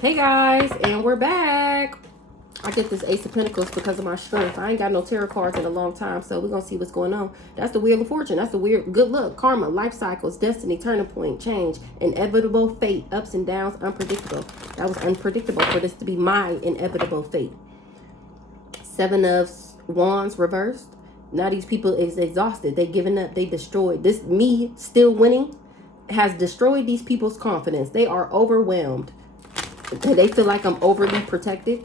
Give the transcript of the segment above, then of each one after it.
Hey guys, and we're back. I get this Ace of Pentacles because of my strength. I ain't got no tarot cards in a long time, so we're gonna see what's going on. That's the Wheel of Fortune. That's the weird good luck, karma, life cycles, destiny, turning point, change, inevitable fate, ups and downs, unpredictable. That was unpredictable for this to be my inevitable fate. Seven of Wands reversed. Now these people is exhausted. They giving up. They destroyed. This me still winning has destroyed these people's confidence. They are overwhelmed. They feel like I'm overly protected.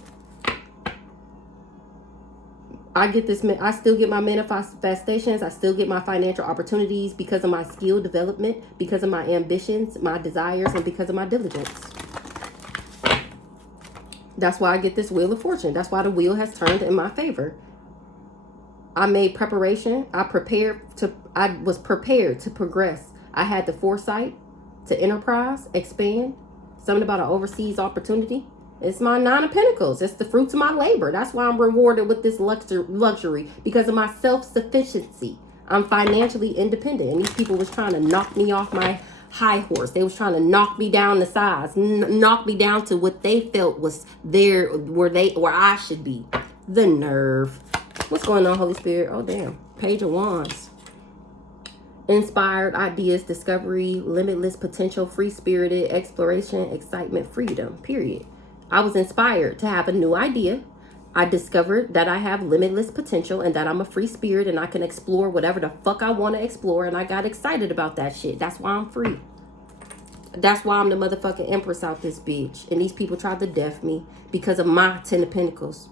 I get this. I still get my manifestations. I still get my financial opportunities because of my skill development, because of my ambitions, my desires, and because of my diligence. That's why I get this Wheel of Fortune. That's why the wheel has turned in my favor. I made preparation. I was prepared to progress. I had the foresight to enterprise, expand. Something about an overseas opportunity. It's my Nine of Pentacles. It's the fruits of my labor. That's why I'm rewarded with this luxury because of my self-sufficiency. I'm financially independent, and these people was trying to knock me off my high horse. They was trying to knock me down the size, knock me down to what they felt was where I should be. The nerve. What's going on, Holy Spirit? Oh damn, Page of Wands. Inspired ideas, discovery, limitless potential, free-spirited, exploration, excitement, freedom, period. I was inspired to have a new idea. I discovered that I have limitless potential and that I'm a free spirit and I can explore whatever the fuck I want to explore, and I got excited about that shit. That's why I'm free. That's why I'm the motherfucking empress out this bitch. And these people tried to death me because of my Ten of Pentacles.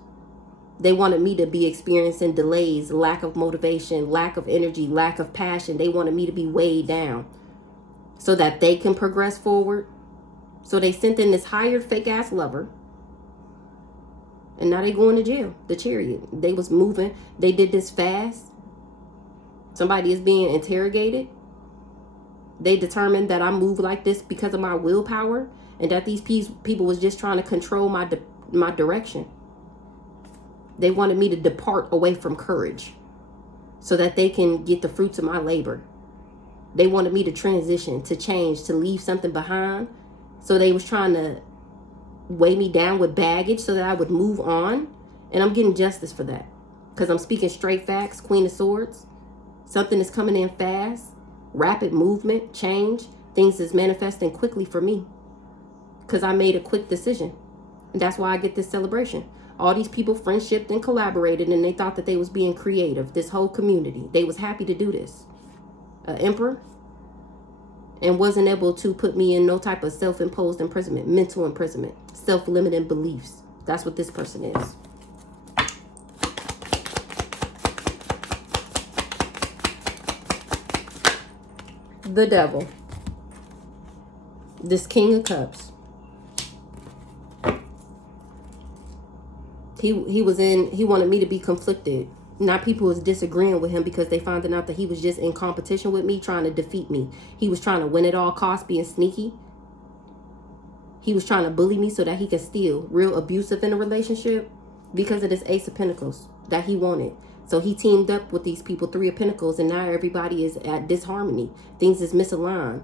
They wanted me to be experiencing delays, lack of motivation, lack of energy, lack of passion. They wanted me to be weighed down so that they can progress forward. So they sent in this hired fake ass lover. And now they going to jail. The Chariot. They was moving. They did this fast. Somebody is being interrogated. They determined that I move like this because of my willpower. And that these people was just trying to control my direction. They wanted me to depart away from courage so that they can get the fruits of my labor. They wanted me to transition, to change, to leave something behind. So they was trying to weigh me down with baggage so that I would move on. And I'm getting justice for that because I'm speaking straight facts. Queen of Swords. Something is coming in fast. Rapid movement, change. Things is manifesting quickly for me because I made a quick decision. And that's why I get this celebration. All these people friendshiped and collaborated, and they thought that they was being creative. This whole community, they was happy to do this. Emperor, and wasn't able to put me in no type of self-imposed imprisonment, mental imprisonment, self-limiting beliefs. That's what this person is. The Devil. This King of Cups. He wanted me to be conflicted. Now people was disagreeing with him because they found out that he was just in competition with me, trying to defeat me. He was trying to win at all costs, being sneaky. He was trying to bully me so that he could steal. Real abusive in a relationship because of this Ace of Pentacles that he wanted. So he teamed up with these people, Three of Pentacles, and now everybody is at disharmony. Things is misaligned.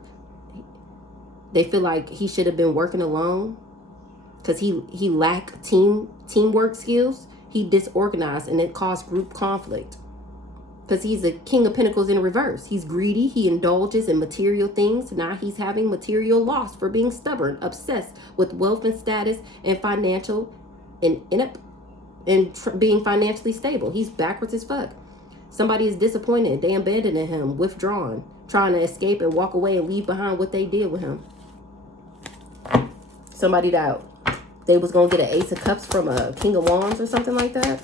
They feel like he should have been working alone because he lacked teamwork skills. He disorganized, and it caused group conflict because he's a King of Pentacles in reverse. He's greedy. He indulges in material things. Now he's having material loss for being stubborn, obsessed with wealth and status and financial and being financially stable. He's backwards as fuck. Somebody is disappointed. They abandoning him, withdrawn, trying to escape and walk away and leave behind what they did with him. Somebody that they was going to get an Ace of Cups from a King of Wands or something like that.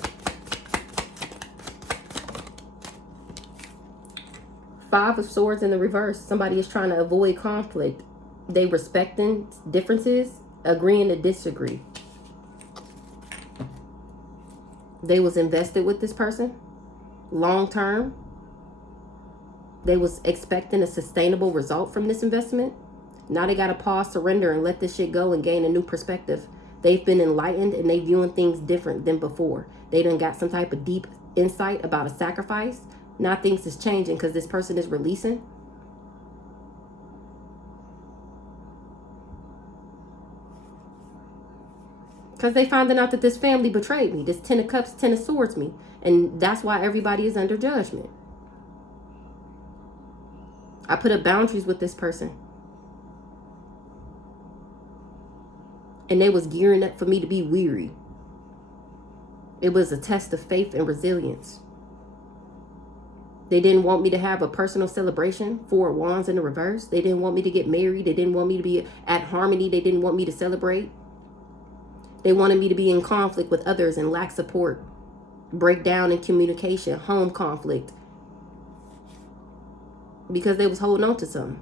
Five of Swords in the reverse. Somebody is trying to avoid conflict. They respecting differences, agreeing to disagree. They was invested with this person long term. They was expecting a sustainable result from this investment. Now they got to pause, surrender, and let this shit go and gain a new perspective. They've been enlightened and they viewing things different than before. They done got some type of deep insight about a sacrifice. Now things is changing because this person is releasing. Because they finding out that this family betrayed me. This 10 of cups, 10 of swords me. And that's why everybody is under judgment. I put up boundaries with this person. And they was gearing up for me to be weary. It was a test of faith and resilience. They didn't want me to have a personal celebration, 4 of wands in the reverse. They didn't want me to get married. They didn't want me to be at harmony. They didn't want me to celebrate. They wanted me to be in conflict with others and lack support. Breakdown in communication, home conflict. Because they was holding on to something.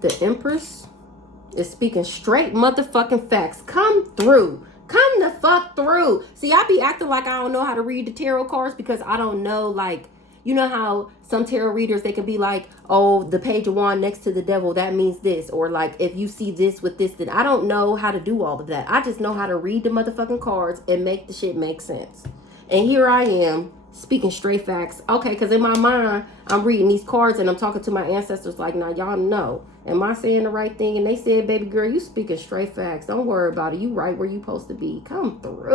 The Empress is speaking straight motherfucking facts. Come through. Come the fuck through. See, I be acting like I don't know how to read the tarot cards because I don't know, like, you know how some tarot readers, they can be like, oh, the page of wand next to the devil, that means this. Or like, if you see this with this, then I don't know how to do all of that. I just know how to read the motherfucking cards and make the shit make sense. And here I am speaking straight facts. Okay, because in my mind, I'm reading these cards and I'm talking to my ancestors like, now y'all know. Am I saying the right thing? And they said, baby girl, you speaking straight facts. Don't worry about it. You right where you supposed to be. Come through.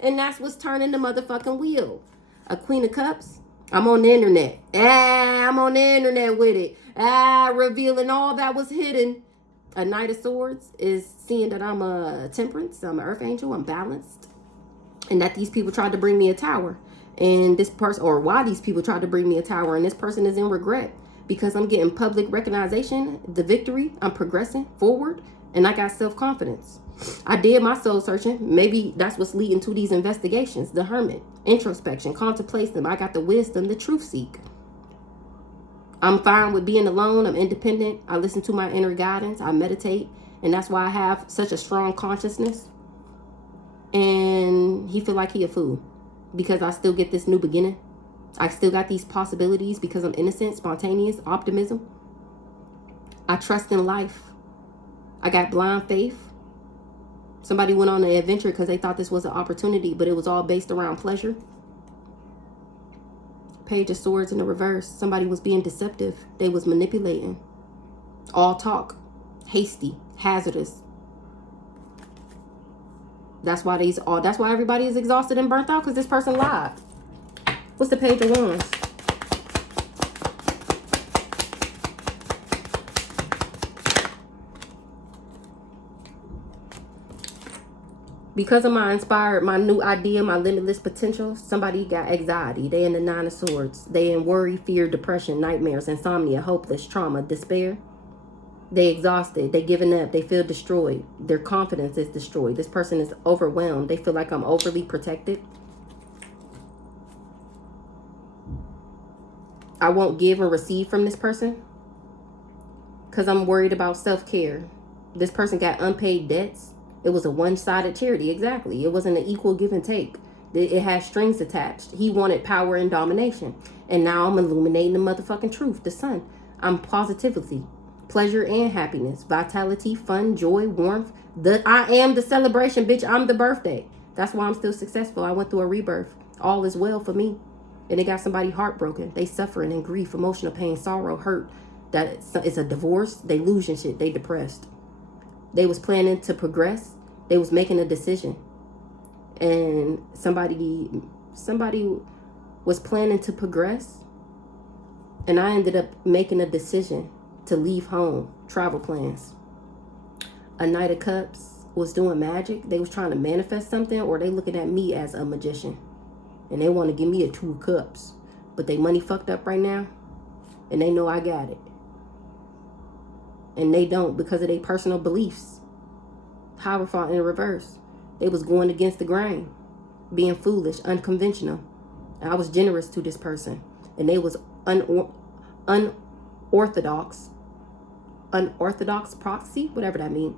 And that's what's turning the motherfucking wheel. A Queen of Cups. I'm on the internet. I'm on the internet with it. Revealing all that was hidden. A Knight of Swords is seeing that I'm a Temperance. I'm an Earth Angel. I'm balanced. And that these people tried to bring me a tower. And this person, or why these people tried to bring me a tower. And this person is in regret. Because I'm getting public recognition, the victory, I'm progressing forward, and I got self-confidence. I did my soul searching. Maybe that's what's leading to these investigations. The Hermit, introspection, contemplation. I got the wisdom, the truth seek. I'm fine with being alone. I'm independent. I listen to my inner guidance. I meditate, and that's why I have such a strong consciousness. And he feel like he a fool because I still get this new beginning. I still got these possibilities because I'm innocent, spontaneous, optimism. I trust in life. I got blind faith. Somebody went on an adventure because they thought this was an opportunity, but it was all based around pleasure. Page of Swords in the reverse. Somebody was being deceptive. They was manipulating. All talk. Hasty. Hazardous. That's why everybody is exhausted and burnt out because this person lied. What's the Page of Wands? Because of my new idea, my limitless potential, somebody got anxiety. They in the 9 of Swords. They in worry, fear, depression, nightmares, insomnia, hopeless, trauma, despair. They exhausted. They giving up. They feel destroyed. Their confidence is destroyed. This person is overwhelmed. They feel like I'm overly protected. I won't give or receive from this person because I'm worried about self-care. This person got unpaid debts. It was a one-sided charity. Exactly. It wasn't an equal give and take. It had strings attached. He wanted power and domination. And now I'm illuminating the motherfucking truth, the sun. I'm positivity, pleasure and happiness, vitality, fun, joy, warmth. I am the celebration, bitch. I'm the birthday. That's why I'm still successful. I went through a rebirth. All is well for me. And they got somebody heartbroken. They suffering in grief, emotional pain, sorrow, hurt. That it's a divorce. They losing shit. They depressed. They was planning to progress. They was making a decision. And somebody was planning to progress. And I ended up making a decision to leave home. Travel plans. A Knight of Cups was doing magic. They was trying to manifest something, or they looking at me as a magician. And they want to give me a 2 of Cups. But they money fucked up right now. And they know I got it. And they don't because of their personal beliefs. Powerful in reverse. They was going against the grain. Being foolish, unconventional. And I was generous to this person. And they was unorthodox. Unorthodox proxy, whatever that means.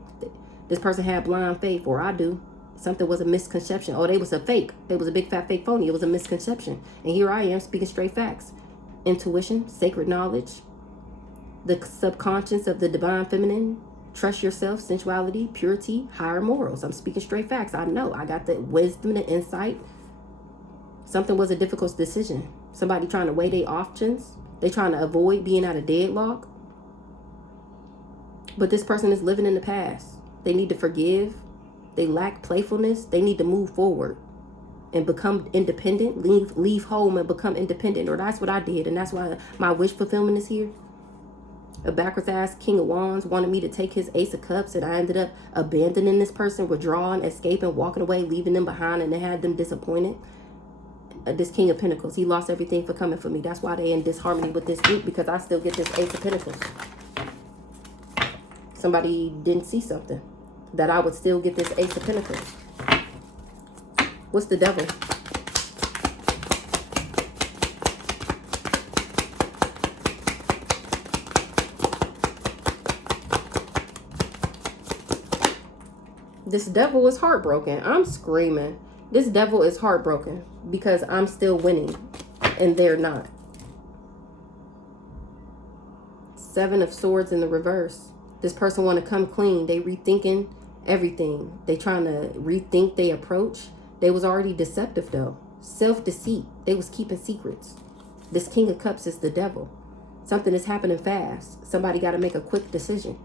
This person had blind faith, or I do. Something was a misconception. Oh, they was a fake. They was a big fat fake phony. It was a misconception. And here I am speaking straight facts. Intuition, sacred knowledge, the subconscious of the divine feminine, Trust yourself, sensuality, purity, higher morals. I'm speaking straight facts. I know. I got the wisdom, the insight. Something was a difficult decision. Somebody trying to weigh their options. They trying to avoid being out of deadlock. But this person is living in the past. They need to forgive. They lack playfulness. They need to move forward and become independent. Leave home and become independent. Or that's what I did. And that's why my wish fulfillment is here. A backwards ass King of Wands wanted me to take his Ace of Cups, and I ended up abandoning this person, withdrawing, escaping, walking away, leaving them behind, and it had them disappointed. This King of Pentacles, he lost everything for coming for me. That's why they in disharmony with this group, because I still get this Ace of Pentacles. Somebody didn't see something, that I would still get this Ace of Pentacles. What's the Devil? This Devil is heartbroken. I'm screaming. This Devil is heartbroken because I'm still winning and they're not. Seven of Swords in the reverse. This person want to come clean. They rethinking everything. They trying to rethink their approach. They was already deceptive though. Self-deceit. They was keeping secrets. This King of Cups is the Devil. Something is happening fast. Somebody got to make a quick decision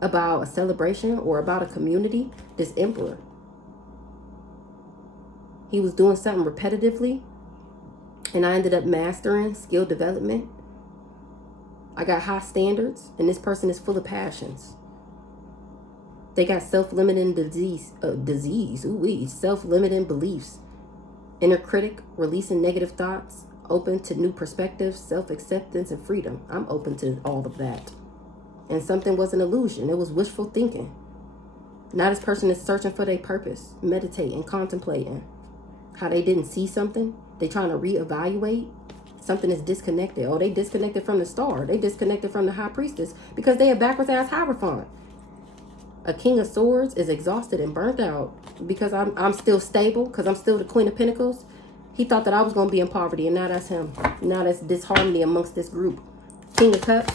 about a celebration or about a community. This Emperor, he was doing something repetitively, and I ended up mastering skill development. I got high standards, and this person is full of passions. They got self-limiting self-limiting beliefs. Inner critic, releasing negative thoughts, open to new perspectives, self-acceptance, and freedom. I'm open to all of that. And something was an illusion. It was wishful thinking. Now this person is searching for their purpose, meditating, contemplating. How they didn't see something. They trying to reevaluate. Something is disconnected. Oh, they disconnected from the star. They disconnected from the High Priestess because they a backwards ass Hierophant. A King of Swords is exhausted and burnt out because I'm still stable, because I'm still the Queen of Pentacles. He thought that I was going to be in poverty, and now that's him. Now that's disharmony amongst this group. King of Cups.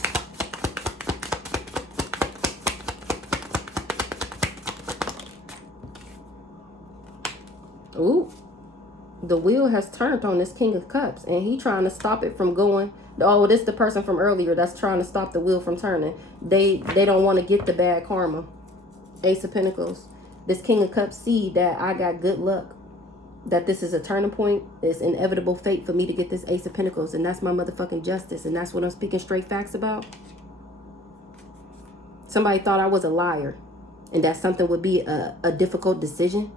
Ooh, the wheel has turned on this King of Cups, and he trying to stop it from going. Oh, this the person from earlier that's trying to stop the wheel from turning. They don't want to get the bad karma. Ace of Pentacles. This King of Cups see that I got good luck, that this is a turning point. It's inevitable fate for me to get this Ace of Pentacles, and that's my motherfucking justice, and that's what I'm speaking straight facts about. Somebody thought I was a liar, and that something would be a difficult decision,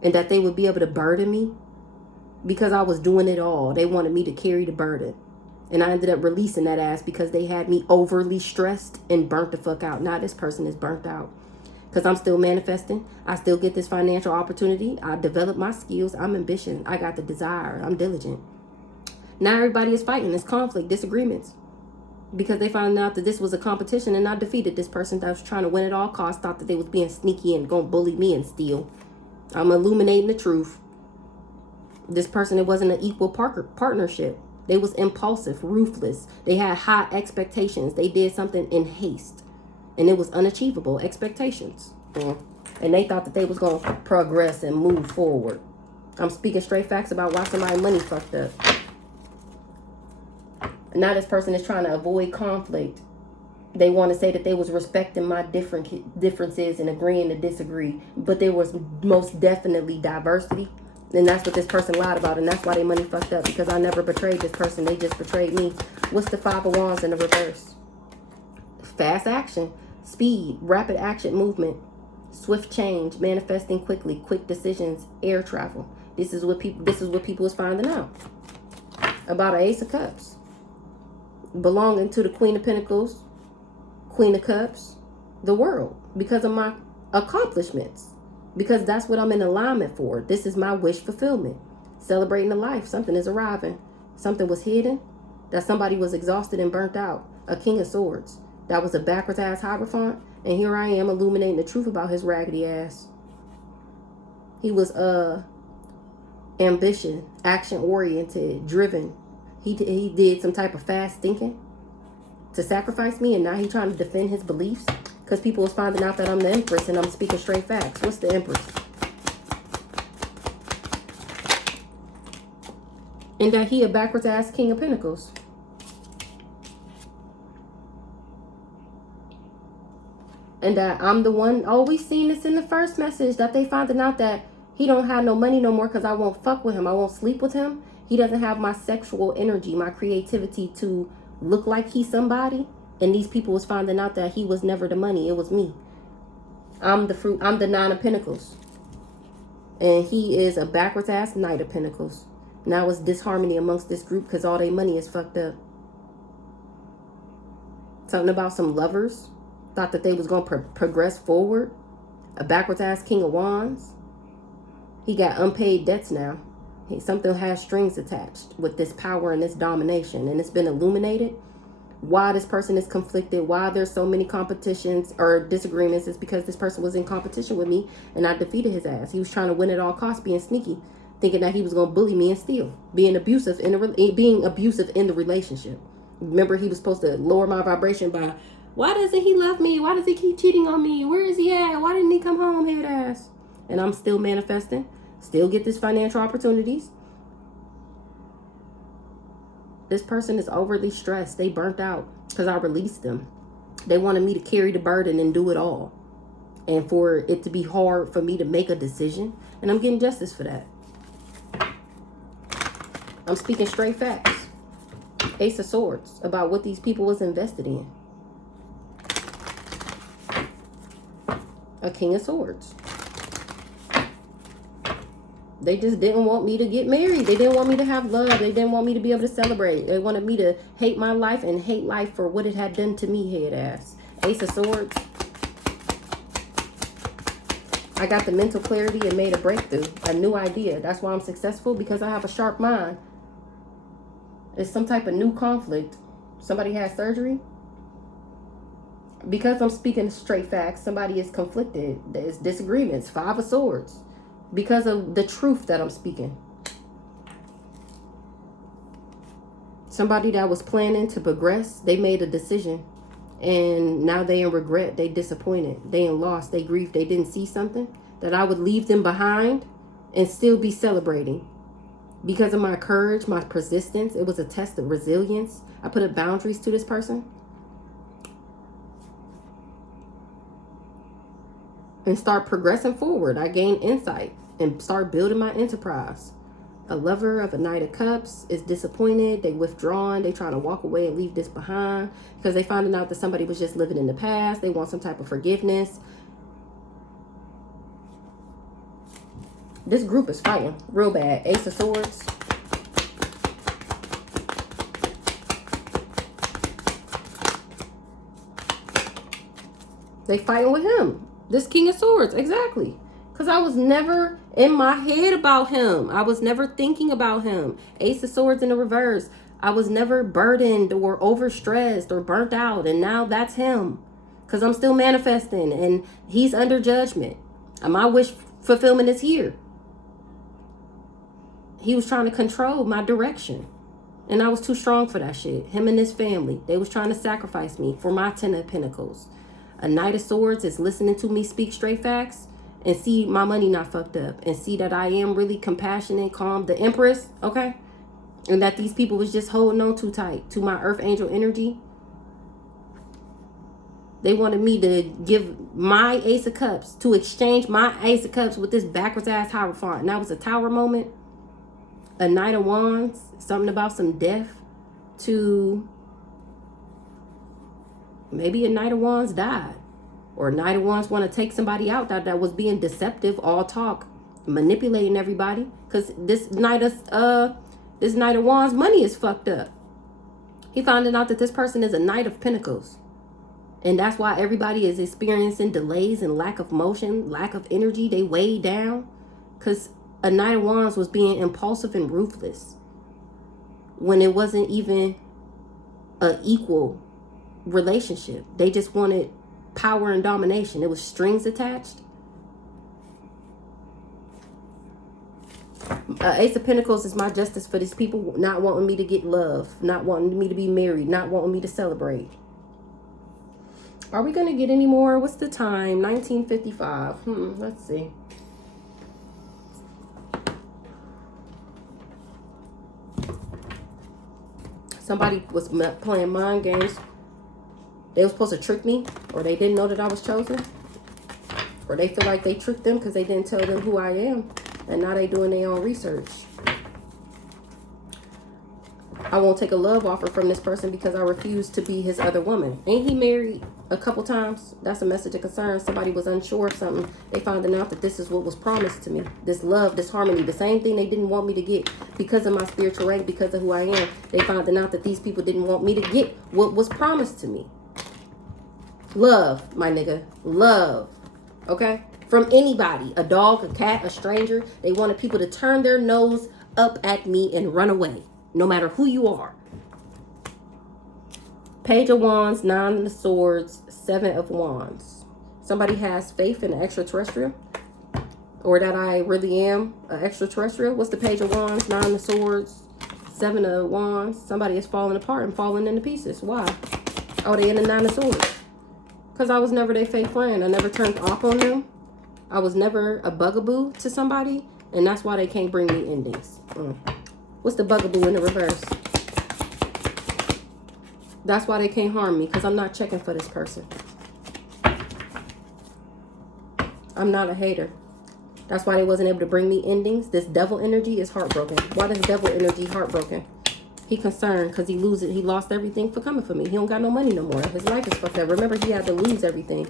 and that they would be able to burden me because I was doing it all. They wanted me to carry the burden. And I ended up releasing that ass because they had me overly stressed and burnt the fuck out. Now this person is burnt out because I'm still manifesting. I still get this financial opportunity. I develop my skills. I'm ambitious. I got the desire. I'm diligent. Now everybody is fighting. It's conflict, disagreements. Because they found out that this was a competition, and I defeated this person that was trying to win at all costs, thought that they was being sneaky and going to bully me and steal. I'm illuminating the truth. This person, it wasn't an equal partnership. They was impulsive, ruthless. They had high expectations. They did something in haste, and it was unachievable expectations. And they thought that they was going to progress and move forward. I'm speaking straight facts about why somebody's money fucked up. Now this person is trying to avoid conflict. They want to say that they was respecting my differences and agreeing to disagree. But there was most definitely diversity. And that's what this person lied about. And that's why they money fucked up. Because I never betrayed this person. They just betrayed me. What's the Five of Wands in the reverse? Fast action. Speed. Rapid action movement. Swift change. Manifesting quickly. Quick decisions. Air travel. This is what people is finding out about an Ace of Cups. Belonging to the Queen of Pentacles, Queen of Cups, the world, because of my accomplishments, because that's what I'm in alignment for. This is my wish fulfillment, celebrating the life. Something is arriving. Something was hidden, that somebody was exhausted and burnt out. A King of Swords that was a backwards ass Hierophant, and here I am illuminating the truth about his raggedy ass. He was ambition, action oriented, driven. He did some type of fast thinking to sacrifice me, and now he's trying to defend his beliefs Because people was finding out that I'm the Empress and I'm speaking straight facts. What's the Empress? And that he a backwards ass King of Pentacles. And that I'm the one. Oh, we seen this in the first message. That they finding out that he don't have no money no more because I won't fuck with him. I won't sleep with him. He doesn't have my sexual energy, my creativity to look like he's somebody. And these people was finding out that he was never the money. It was me. I'm the fruit. I'm the Nine of Pentacles. And he is a backwards ass Knight of Pentacles. Now it's disharmony amongst this group because all their money is fucked up. Something about some lovers. Thought that they was going to progress forward. A backwards ass King of Wands. He got unpaid debts now. Something has strings attached with this power and this domination. And it's been illuminated. Why this person is conflicted, why there's so many competitions or disagreements, is because this person was in competition with me and I defeated his ass. He was trying to win at all costs, being sneaky, thinking that he was going to bully me and steal, being abusive in the relationship. Remember, he was supposed to lower my vibration by, why doesn't he love me? Why does he keep cheating on me? Where is he at? Why didn't he come home, head ass? And I'm still manifesting, still get these financial opportunities. This person is overly stressed. They burnt out because I released them. They wanted me to carry the burden and do it all. And for it to be hard for me to make a decision. And I'm getting justice for that. I'm speaking straight facts. Ace of Swords about what these people was invested in. A King of Swords. They just didn't want me to get married. They didn't want me to have love. They didn't want me to be able to celebrate. They wanted me to hate my life and hate life for what it had done to me, head ass. Ace of Swords. I got the mental clarity and made a breakthrough, a new idea. That's why I'm successful, because I have a sharp mind. It's some type of new conflict. Somebody has surgery. Because I'm speaking straight facts, somebody is conflicted. There's disagreements. Five of Swords. Because of the truth that I'm speaking. Somebody that was planning to progress, they made a decision. And now they in regret. They disappointed. They in loss. They grieved. They didn't see something. That I would leave them behind and still be celebrating. Because of my courage, my persistence. It was a test of resilience. I put up boundaries to this person. And start progressing forward. I gained insight and start building my enterprise. A lover of a Knight of Cups is disappointed. They withdrawn. They trying to walk away and leave this behind because they finding out that somebody was just living in the past. They want some type of forgiveness. This group is fighting real bad. Ace of Swords. They fighting with him. This King of Swords, exactly. Because I was never in my head about him. I was never thinking about him. Ace of Swords in the reverse. I was never burdened or overstressed or burnt out. And now that's him. Because I'm still manifesting. And he's under judgment. And my wish fulfillment is here. He was trying to control my direction. And I was too strong for that shit. Him and his family. They was trying to sacrifice me for my Ten of Pentacles. A Knight of Swords is listening to me speak straight facts and see my money not fucked up and see that I am really compassionate, calm, the Empress, okay? And that these people was just holding on too tight to my Earth Angel energy. They wanted me to give my Ace of Cups, to exchange my Ace of Cups with this backwards ass Hierophant. And that was a Tower moment. A Knight of Wands, something about some death, to maybe a Knight of Wands died. Or a Knight of Wands want to take somebody out that was being deceptive, all talk, manipulating everybody. Because this Knight of Wands money is fucked up. He found out that this person is a Knight of Pentacles. And that's why everybody is experiencing delays and lack of motion, lack of energy. They weighed down. Because a Knight of Wands was being impulsive and ruthless. When it wasn't even an equal relationship. They just wanted power and domination. It was strings attached. Ace of Pentacles is my justice for these people not wanting me to get love, not wanting me to be married, not wanting me to celebrate. Are we gonna get any more? What's the time? 19:55. Let's see. Somebody was playing mind games. They were supposed to trick me, or they didn't know that I was chosen, or they feel like they tricked them because they didn't tell them who I am, and now they doing their own research. I won't take a love offer from this person because I refuse to be his other woman. Ain't he married a couple times? That's a message of concern. Somebody was unsure of something. They finding out that this is what was promised to me. This love, this harmony, the same thing they didn't want me to get because of my spiritual rank, because of who I am. They finding out that these people didn't want me to get what was promised to me. Love, my nigga. Love. Okay? From anybody. A dog, a cat, a stranger. They wanted people to turn their nose up at me and run away. No matter who you are. Page of Wands, 9 of Swords, 7 of Wands. Somebody has faith in an extraterrestrial. Or that I really am an extraterrestrial. What's the Page of Wands, 9 of Swords, 7 of Wands? Somebody is falling apart and falling into pieces. Why? Oh, they in the 9 of Swords. Because I was never their fake friend. I never turned off on them. I was never a bugaboo to somebody. And that's why they can't bring me endings. What's the bugaboo in the reverse? That's why they can't harm me, because I'm not checking for this person. I'm not a hater. That's why they wasn't able to bring me endings. This devil energy is heartbroken. Why does devil energy heartbroken? He concerned because he lost everything for coming for me. He don't got no money no more. His life is fucked up. Remember, he had to lose everything.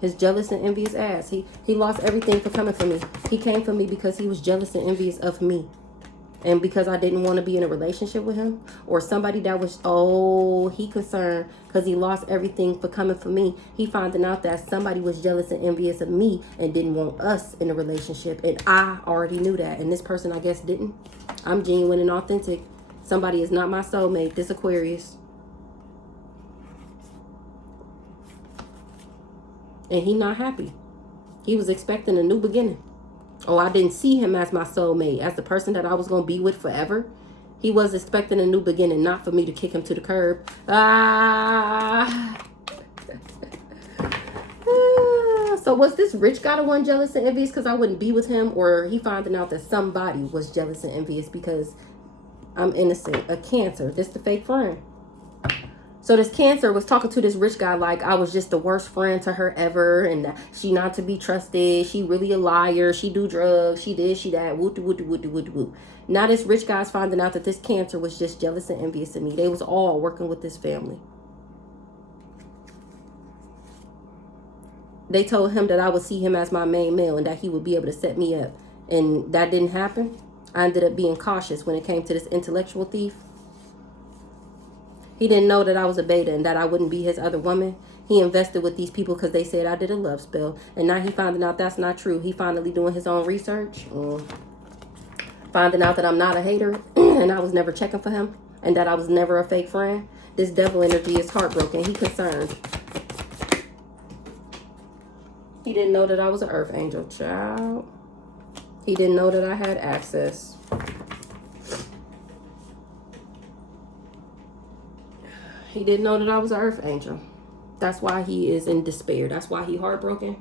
His jealous and envious ass. He lost everything for coming for me. He came for me because he was jealous and envious of me. And because I didn't want to be in a relationship with him, or somebody that was, he concerned because he lost everything for coming for me. He finding out that somebody was jealous and envious of me and didn't want us in a relationship. And I already knew that. And this person, I guess, didn't. I'm genuine and authentic. Somebody is not my soulmate. This Aquarius. And he not happy. He was expecting a new beginning. Oh, I didn't see him as my soulmate, as the person that I was going to be with forever. He was expecting a new beginning, not for me to kick him to the curb. So was this rich guy the one jealous and envious because I wouldn't be with him? Or he finding out that somebody was jealous and envious because I'm innocent? A Cancer. This the fake friend. So this Cancer was talking to this rich guy like I was just the worst friend to her ever, and she not to be trusted. She really a liar. She do drugs. She this, she that. Woo, woo, woo, woo, woo. Now this rich guy's finding out that this Cancer was just jealous and envious of me. They was all working with this family. They told him that I would see him as my main male and that he would be able to set me up. And that didn't happen. I ended up being cautious when it came to this intellectual thief. He didn't know that I was a beta and that I wouldn't be his other woman. He invested with these people because they said I did a love spell. And now he finding out that's not true. He finally doing his own research. Finding out that I'm not a hater and I was never checking for him. And that I was never a fake friend. This devil energy is heartbroken. He concerned. He didn't know that I was an earth angel, child. He didn't know that I had access. He didn't know that I was an earth angel. That's why he is in despair. That's why he heartbroken.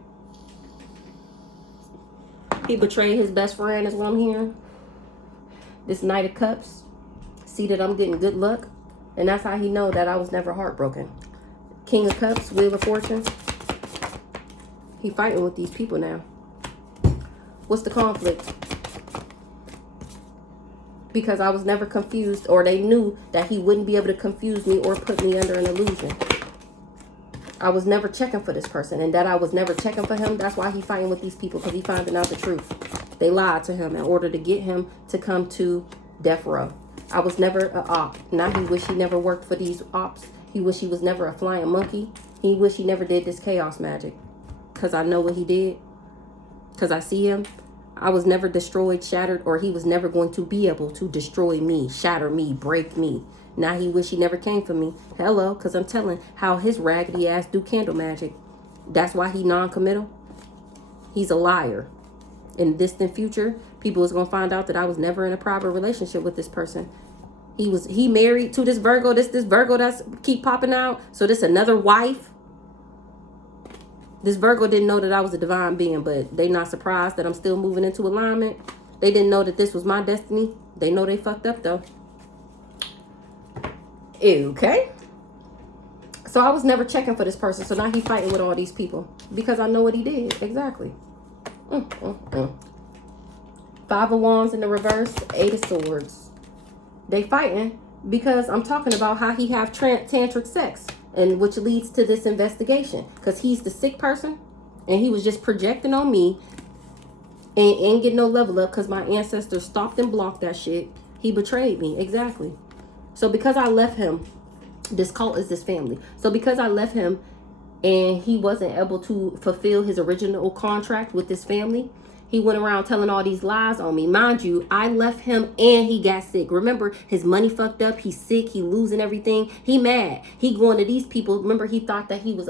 He betrayed his best friend is what I'm hearing. This Knight of Cups. See that I'm getting good luck. And that's how he know that I was never heartbroken. King of Cups, Wheel of Fortune. He fighting with these people now. What's the conflict? Because I was never confused, or they knew that he wouldn't be able to confuse me or put me under an illusion. I was never checking for this person, and that I was never checking for him. That's why he fighting with these people, because he finding out the truth. They lied to him in order to get him to come to death row. I was never an op. Now he wish he never worked for these ops. He wish he was never a flying monkey. He wish he never did this chaos magic. Because I know what he did. Because I see him. I was never destroyed, shattered, or he was never going to be able to destroy me, shatter me, break me. Now he wish he never came for me. Hello, because I'm telling how his raggedy ass do candle magic. That's why he non-committal. He's a liar. In the distant future, people is going to find out that I was never in a proper relationship with this person. He married to this Virgo, this Virgo that's keep popping out. So this another wife. This Virgo didn't know that I was a divine being, but they not surprised that I'm still moving into alignment. They didn't know that this was my destiny. They know they fucked up though. Okay. So I was never checking for this person. So now he fighting with all these people because I know what he did. Exactly. Five of Wands in the reverse, Eight of Swords. They fighting because I'm talking about how he have tantric sex, and which leads to this investigation, because he's the sick person and he was just projecting on me and ain't get no level up because my ancestors stopped and blocked that shit. He betrayed me. Exactly. So because I left him, this cult is this family. So because I left him and he wasn't able to fulfill his original contract with this family, he went around telling all these lies on me. Mind you, I left him and he got sick. Remember, his money fucked up. He's sick. He losing everything. He mad. He going to these people. Remember, he thought that he was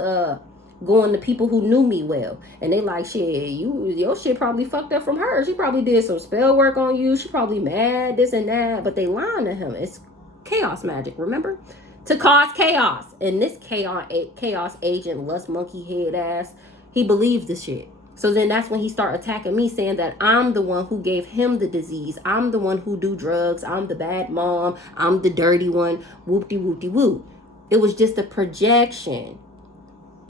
going to people who knew me well. And they like, shit, your shit probably fucked up from her. She probably did some spell work on you. She probably mad, this and that. But they lying to him. It's chaos magic, remember? To cause chaos. And this chaos agent, lust monkey head ass, he believes this shit. So then that's when he started attacking me, saying that I'm the one who gave him the disease. I'm the one who do drugs. I'm the bad mom. I'm the dirty one. Whoop-de-whoop-de-whoop. It was just a projection.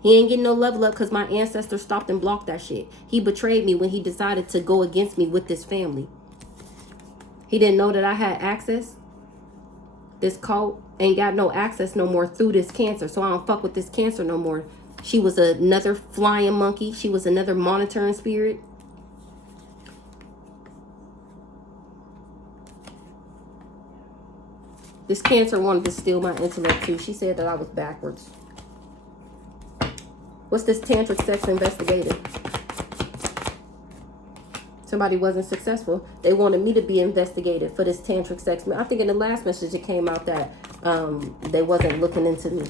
He ain't getting no level up because my ancestors stopped and blocked that shit. He betrayed me when he decided to go against me with this family. He didn't know that I had access. This cult ain't got no access no more through this Cancer. So I don't fuck with this Cancer no more. She was another flying monkey. She was another monitoring spirit. This Cancer wanted to steal my intellect too. She said that I was backwards. What's this tantric sex investigator? Somebody wasn't successful. They wanted me to be investigated for this tantric sex. I think in the last message it came out that they wasn't looking into me.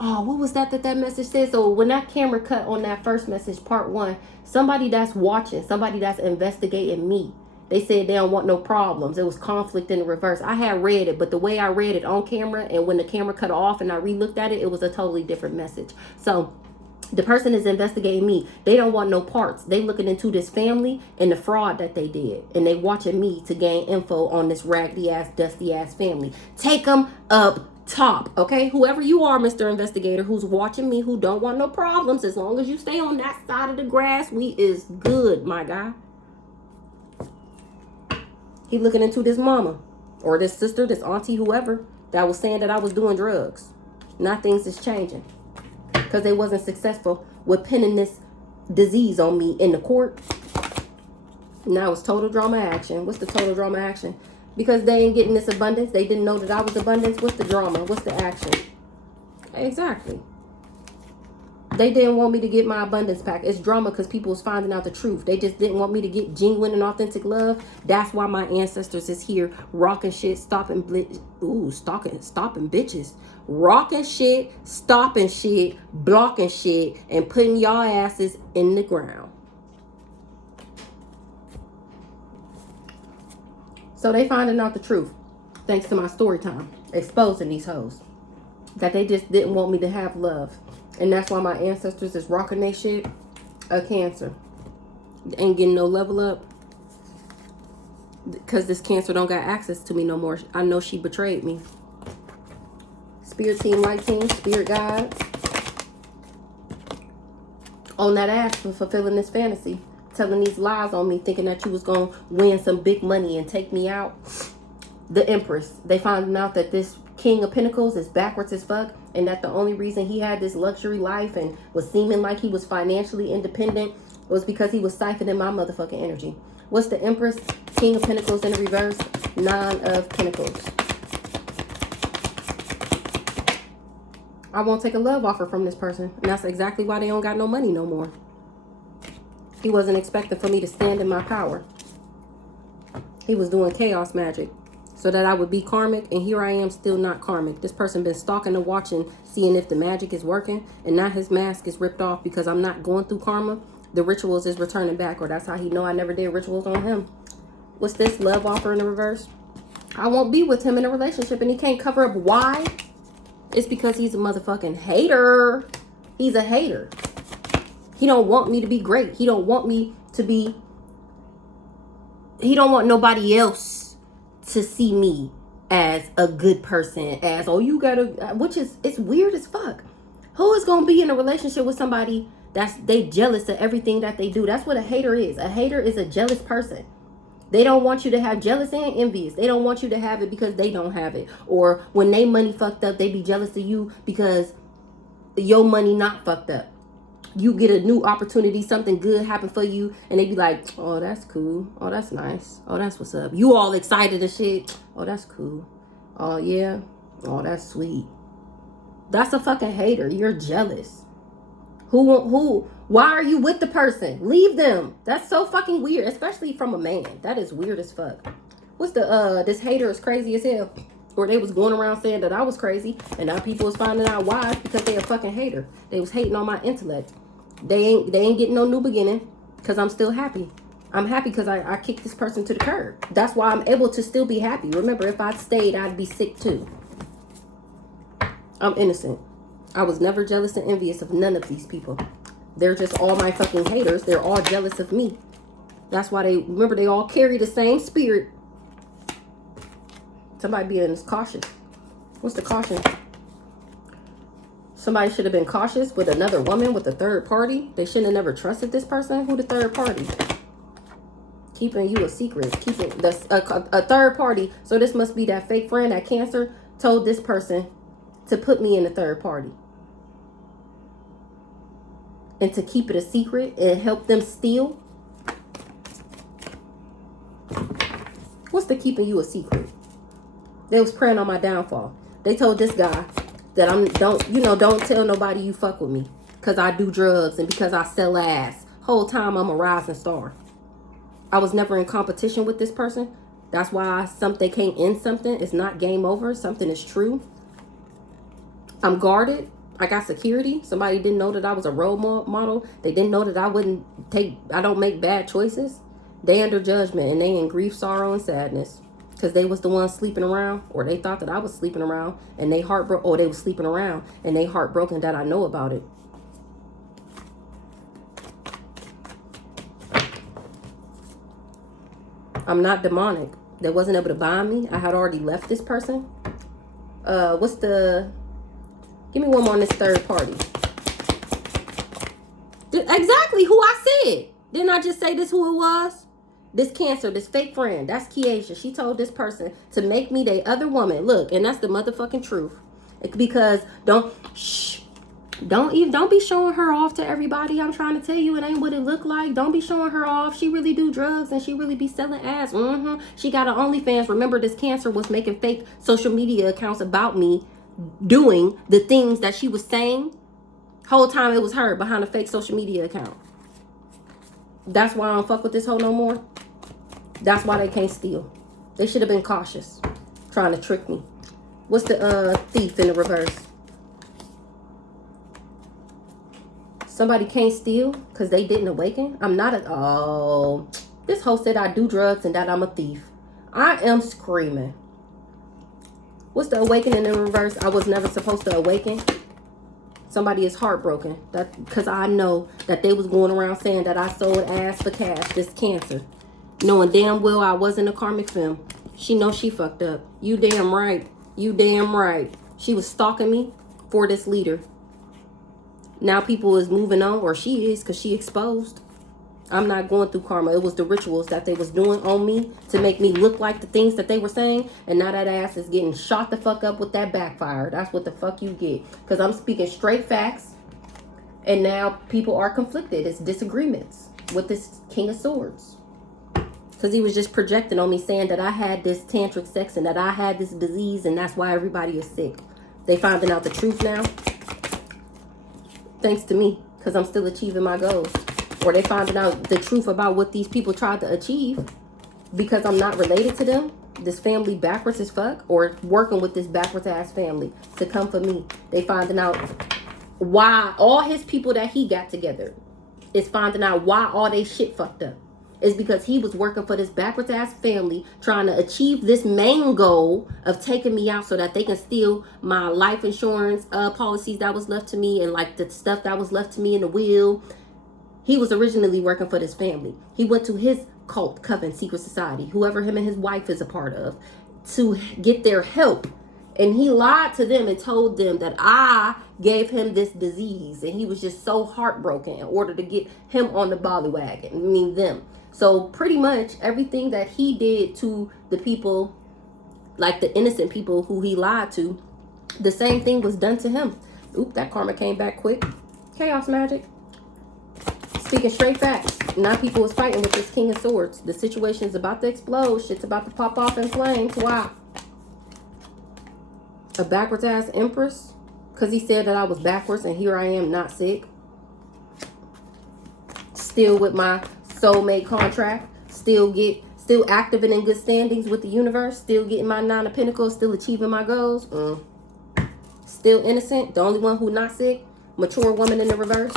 Oh, what was that message said? So when that camera cut on that first message, part 1, somebody that's watching, somebody that's investigating me, they said they don't want no problems. It was conflict in the reverse. I had read it, but the way I read it on camera and when the camera cut off and I re-looked at it, it was a totally different message. So the person is investigating me. They don't want no parts. They looking into this family and the fraud that they did. And they watching me to gain info on this raggedy ass, dusty ass family. Take them up top, okay? Whoever you are, Mr. Investigator, who's watching me, who don't want no problems, as long as you stay on that side of the grass, we is good, my guy. He looking into this mama or this sister, this auntie, whoever that was saying that I was doing drugs. Now things is changing. Because they wasn't successful with pinning this disease on me in the court. Now it's total drama action. What's the total drama action? Because they ain't getting this abundance. They didn't know that I was abundance. What's the drama? What's the action? Exactly. They didn't want me to get my abundance pack. It's drama because people was finding out the truth. They just didn't want me to get genuine and authentic love. That's why my ancestors is here rocking shit, stopping bitches. Rocking shit, stopping shit, blocking shit, and putting y'all asses in the ground. So they finding out the truth. Thanks to my story time. Exposing these hoes. That they just didn't want me to have love. And that's why my ancestors is rocking their shit. A Cancer. Ain't getting no level up. Because this Cancer don't got access to me no more. I know she betrayed me. Spirit team, light team, spirit guides. On that ass for fulfilling this fantasy. Telling these lies on me. Thinking that you was going to win some big money and take me out. The Empress. They found out that this King of Pentacles is backwards as fuck. And that the only reason he had this luxury life and was seeming like he was financially independent was because he was siphoning my motherfucking energy. What's the Empress? King of Pentacles in the reverse. 9 of Pentacles. I won't take a love offer from this person. And that's exactly why they don't got no money no more. He wasn't expecting for me to stand in my power. He was doing chaos magic. So that I would be karmic, and here I am still not karmic. This person been stalking and watching, seeing if the magic is working, and now his mask is ripped off because I'm not going through karma. The rituals is returning back, or that's how he know I never did rituals on him. What's this? Love offer in the reverse. I won't be with him in a relationship, and he can't cover up why. It's because he's a motherfucking hater. He's a hater. He don't want me to be great. He don't want nobody else to see me as a good person, as, oh, you gotta, which is, it's weird as fuck. Who is gonna be in a relationship with somebody they jealous of everything that they do? That's what a hater is. A hater is a jealous person. They don't want you to have jealous and envious. They don't want you to have it because they don't have it. Or when they money fucked up, they be jealous of you because your money not fucked up. You get a new opportunity, something good happen for you, and they be like, oh, that's cool. Oh, that's nice. Oh, that's what's up. You all excited and shit. Oh, that's cool. Oh, yeah. Oh, that's sweet. That's a fucking hater. You're jealous. Why are you with the person? Leave them. That's so fucking weird, especially from a man. That is weird as fuck. What's this hater is crazy as hell? Or they was going around saying that I was crazy, and now people was finding out why, because they a fucking hater. They was hating on my intellect. They ain't getting no new beginning, because I'm still happy. I'm happy because I kicked this person to the curb. That's why I'm able to still be happy. Remember, if I stayed, I'd be sick too. I'm innocent. I was never jealous and envious of none of these people. They're just all my fucking haters. They're all jealous of me. That's why they all carry the same spirit. Somebody being cautious. What's the caution? Somebody should have been cautious with another woman, with a third party. They shouldn't have never trusted this person. Who the third party? Keeping you a secret. Keeping a third party. So this must be that fake friend, that Cancer, told this person to put me in a third party. And to keep it a secret and help them steal. What's the keeping you a secret? They was praying on my downfall. They told this guy that don't tell nobody you fuck with me, because I do drugs and because I sell ass. Whole time I'm a rising star. I was never in competition with this person. That's why they can't end something. It's not game over. Something is true. I'm guarded. I got security. Somebody didn't know that I was a role model. They didn't know that I don't make bad choices. They under judgment, and they in grief, sorrow, and sadness. Because they was the ones sleeping around, or they thought that I was sleeping around, and they heartbroken, or they was sleeping around, and they heartbroken that I know about it. I'm not demonic. They wasn't able to bind me. I had already left this person. Give me one more on this third party. Exactly who I said. Didn't I just say this who it was? This Cancer, this fake friend, that's Kiesha. She told this person to make me the other woman. Look, and that's the motherfucking truth. Because don't be showing her off to everybody. I'm trying to tell you, it ain't what it look like. Don't be showing her off. She really do drugs and she really be selling ass. She got an OnlyFans. Remember, this Cancer was making fake social media accounts about me doing the things that she was saying. Whole time it was her behind a fake social media account. That's why I don't fuck with this hoe no more. That's why they can't steal. They should have been cautious, trying to trick me. What's the thief in the reverse? Somebody can't steal because they didn't awaken. I'm not this hoe said I do drugs and that I'm a thief. I am screaming. What's the awakening in the reverse? I was never supposed to awaken. Somebody is heartbroken. Because I know that they was going around saying that I sold ass for cash. This Cancer. Knowing damn well I wasn't a karmic femme. She knows she fucked up. You damn right. You damn right. She was stalking me for this leader. Now people is moving on, or she is, because she exposed. I'm not going through karma. It was the rituals that they was doing on me to make me look like the things that they were saying. And now that ass is getting shot the fuck up with that backfire. That's what the fuck you get. Because I'm speaking straight facts. And now people are conflicted. It's disagreements with this King of Swords. Because he was just projecting on me, saying that I had this tantric sex and that I had this disease, and that's why everybody is sick. They finding out the truth now. Thanks to me, because I'm still achieving my goals. Or they finding out the truth about what these people tried to achieve because I'm not related to them. This family backwards as fuck, or working with this backwards ass family to come for me. They finding out why all his people that he got together is finding out why all they shit fucked up. Is because he was working for this backwards ass family, trying to achieve this main goal of taking me out so that they can steal my life insurance policies that was left to me, and like the stuff that was left to me in the will. He was originally working for this family. He went to his cult, coven, secret society, whoever him and his wife is a part of, to get their help. And he lied to them and told them that I gave him this disease. And he was just so heartbroken in order to get him on the bollywagon. I mean, them. So pretty much everything that he did to the people, like the innocent people who he lied to, the same thing was done to him. Oop, that karma came back quick. Chaos magic. Speaking straight facts. Now people is fighting with this King of Swords. The situation is about to explode. Shit's about to pop off in flames. Why? A backwards ass empress. Because he said that I was backwards and here I am not sick. Still with my soulmate contract. Still active and in good standings with the universe. Still getting my 9 of Pentacles. Still achieving my goals. Still innocent. The only one who not sick. Mature woman in the reverse.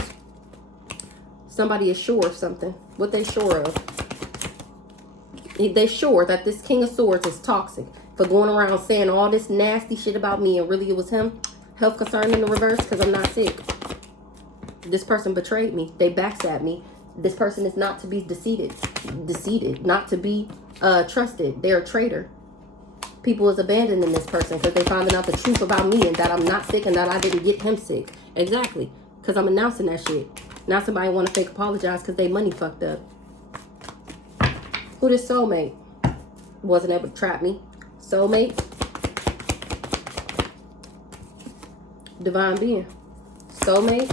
Somebody is sure of something. What they sure of? They sure that this King of Swords is toxic for going around saying all this nasty shit about me and really it was him. Health concern in the reverse because I'm not sick. This person betrayed me. They backstabbed me. This person is not to be deceived, not to be trusted. They're a traitor. People is abandoning this person because they finding out the truth about me and that I'm not sick and that I didn't get him sick. Exactly. Because I'm announcing that shit. Now somebody want to fake apologize because they money fucked up. Who this soulmate? Wasn't able to trap me. Soulmate. Divine being. Soulmate.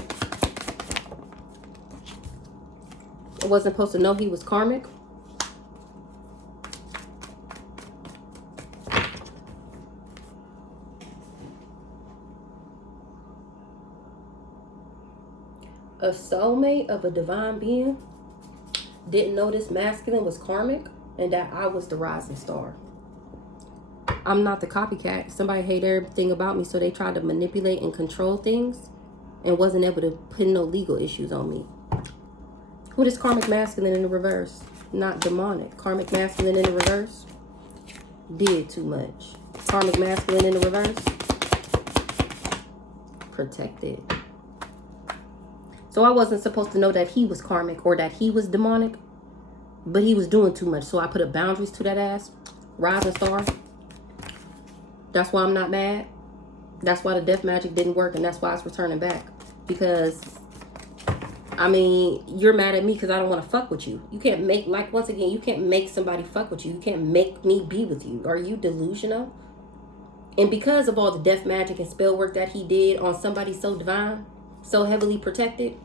I wasn't supposed to know he was karmic. A soulmate of a divine being didn't know this masculine was karmic and that I was the rising star. I'm not the copycat. Somebody hated everything about me, so they tried to manipulate and control things and wasn't able to put no legal issues on me. Who is karmic masculine in the reverse? Not demonic. Karmic masculine in the reverse did too much. Karmic masculine in the reverse protected. So I wasn't supposed to know that he was karmic or that he was demonic, but he was doing too much. So I put up boundaries to that ass. Rising star. That's why I'm not mad. That's why the death magic didn't work, and that's why it's returning back. Because, I mean, you're mad at me because I don't want to fuck with you. You can't make, like, once again, you can't make somebody fuck with you. You can't make me be with you. Are you delusional? And because of all the death magic and spell work that he did on somebody so divine, so heavily protected,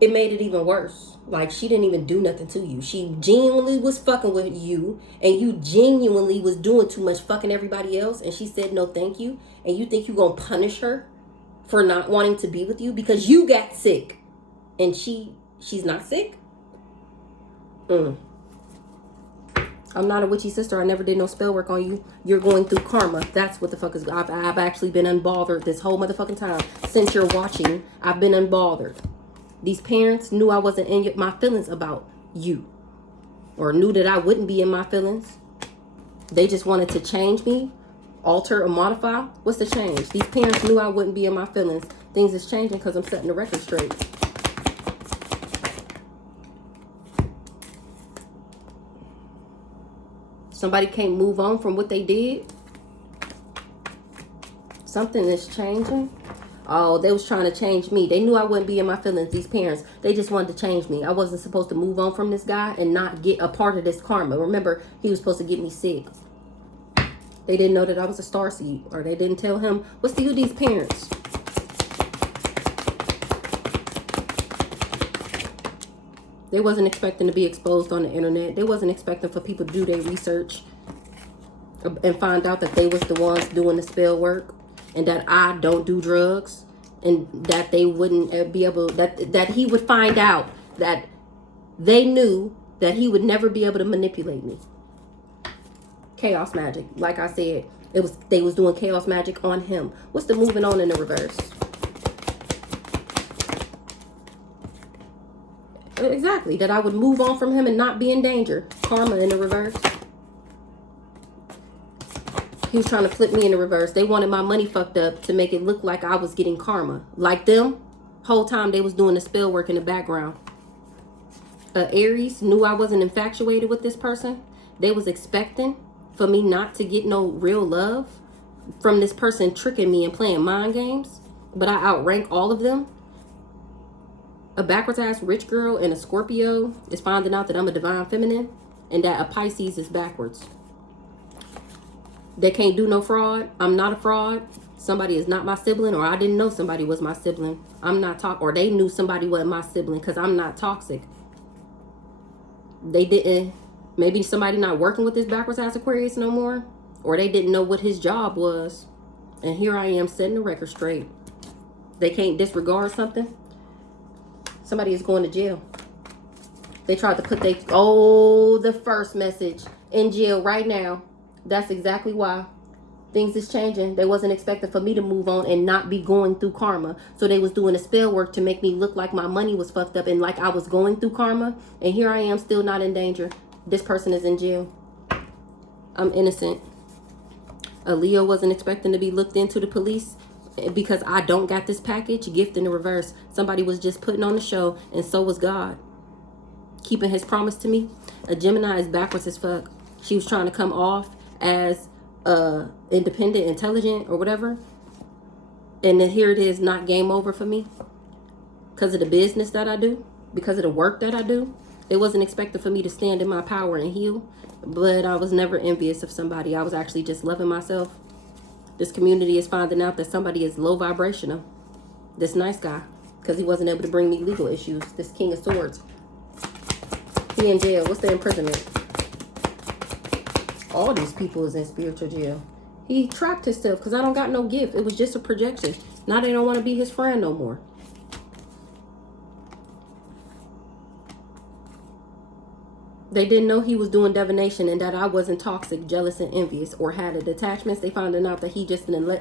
it made it even worse. Like, she didn't even do nothing to you. She genuinely was fucking with you, and you genuinely was doing too much fucking everybody else, and she said no thank you, and you think you gonna punish her for not wanting to be with you because you got sick and she's not sick? I'm not a witchy sister. I never did no spell work on you. You're going through karma. That's what the fuck is. I've actually been unbothered this whole motherfucking time. Since you're watching, I've been unbothered. These parents knew I wasn't in my feelings about you. Or knew that I wouldn't be in my feelings. They just wanted to change me. Alter or modify. What's the change? These parents knew I wouldn't be in my feelings. Things is changing because I'm setting the record straight. Somebody can't move on from what they did. Something is changing. Oh, they was trying to change me. They knew I wouldn't be in my feelings, these parents. They just wanted to change me. I wasn't supposed to move on from this guy and not get a part of this karma. Remember, he was supposed to get me sick. They didn't know that I was a starseed. Or they didn't tell him, what's the deal with these parents? They wasn't expecting to be exposed on the internet. They wasn't expecting for people to do their research and find out that they was the ones doing the spell work and that I don't do drugs and that they wouldn't be able, that he would find out that they knew that he would never be able to manipulate me. Chaos magic. Like I said, they was doing chaos magic on him. What's the moving on in the reverse? Exactly, that I would move on from him and not be in danger. Karma in the reverse. He was trying to flip me in the reverse. They wanted my money fucked up to make it look like I was getting karma. Like them, Whole time they was doing the spell work in the background. Aries knew I wasn't infatuated with this person. They was expecting for me not to get no real love from this person tricking me and playing mind games. But I outrank all of them. A backwards ass rich girl and a Scorpio is finding out that I'm a divine feminine and that a Pisces is backwards. They can't do no fraud. I'm not a fraud. Somebody is not my sibling, or I didn't know somebody was my sibling. I'm not or they knew somebody wasn't my sibling because I'm not toxic. They didn't. Maybe somebody not working with this backwards ass Aquarius no more, or they didn't know what his job was. And here I am setting the record straight. They can't disregard something. Somebody is going to jail. They tried to put the first message in jail right now. That's exactly why. Things is changing. They wasn't expecting for me to move on and not be going through karma. So they was doing a spell work to make me look like my money was fucked up and like I was going through karma. And here I am still not in danger. This person is in jail. I'm innocent. A Leo wasn't expecting to be looked into the police because I don't got this package. Gift in the reverse. Somebody was just putting on the show, and so was God. Keeping his promise to me. A Gemini is backwards as fuck. She was trying to come off as independent, intelligent, or whatever. And then here it is, not game over for me. Because of the business that I do. Because of the work that I do. It wasn't expected for me to stand in my power and heal. But I was never envious of somebody. I was actually just loving myself. This community is finding out that somebody is low vibrational. This nice guy. Because he wasn't able to bring me legal issues. This King of Swords. He in jail. What's the imprisonment? All these people is in spiritual jail. He trapped himself because I don't got no gift. It was just a projection. Now they don't want to be his friend no more. They didn't know he was doing divination and that I wasn't toxic, jealous, and envious or had a detachment. They found out that he just an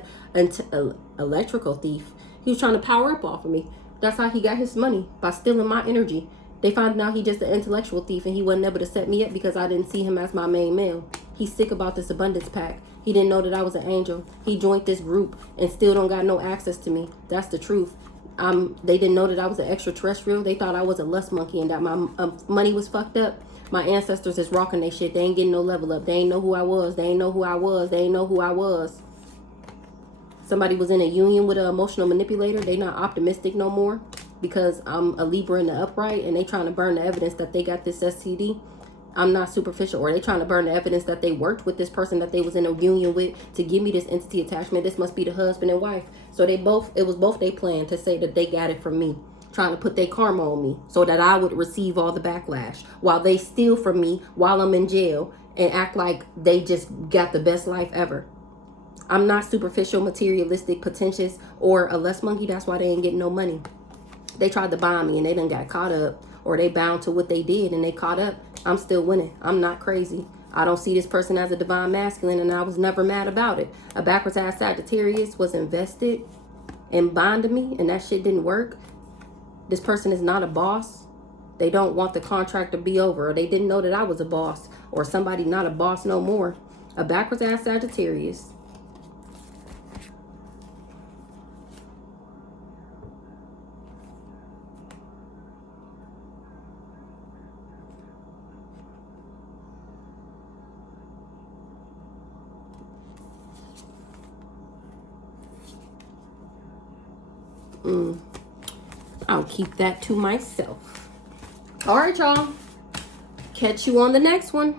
electrical thief. He was trying to power up off of me. That's how he got his money, by stealing my energy. They found out he just an intellectual thief and he wasn't able to set me up because I didn't see him as my main male. He's sick about this abundance pack. He didn't know that I was an angel. He joined this group and still don't got no access to me. That's the truth. They didn't know that I was an extraterrestrial. They thought I was a lust monkey and that my money was fucked up. My ancestors is rocking their shit. They ain't getting no level up. They ain't know who I was. They ain't know who I was. They ain't know who I was. Somebody was in a union with an emotional manipulator. They not optimistic no more because I'm a Libra in the upright and they trying to burn the evidence that they got this STD. I'm not superficial. Or they trying to burn the evidence that they worked with this person that they was in a union with to give me this entity attachment. This must be the husband and wife. So it was both they plan to say that they got it from me. Trying to put their karma on me so that I would receive all the backlash while they steal from me while I'm in jail and act like they just got the best life ever. I'm not superficial, materialistic, pretentious, or a lust monkey. That's why they ain't getting no money. They tried to buy me and they done got caught up, or they bound to what they did and they caught up. I'm still winning. I'm not crazy. I don't see this person as a divine masculine and I was never mad about it. A backwards ass Sagittarius was invested and bonded me and that shit didn't work. This person is not a boss. They don't want the contract to be over. Or they didn't know that I was a boss. Or somebody not a boss no more. A backwards ass Sagittarius. I'll keep that to myself. All right, y'all. Catch you on the next one.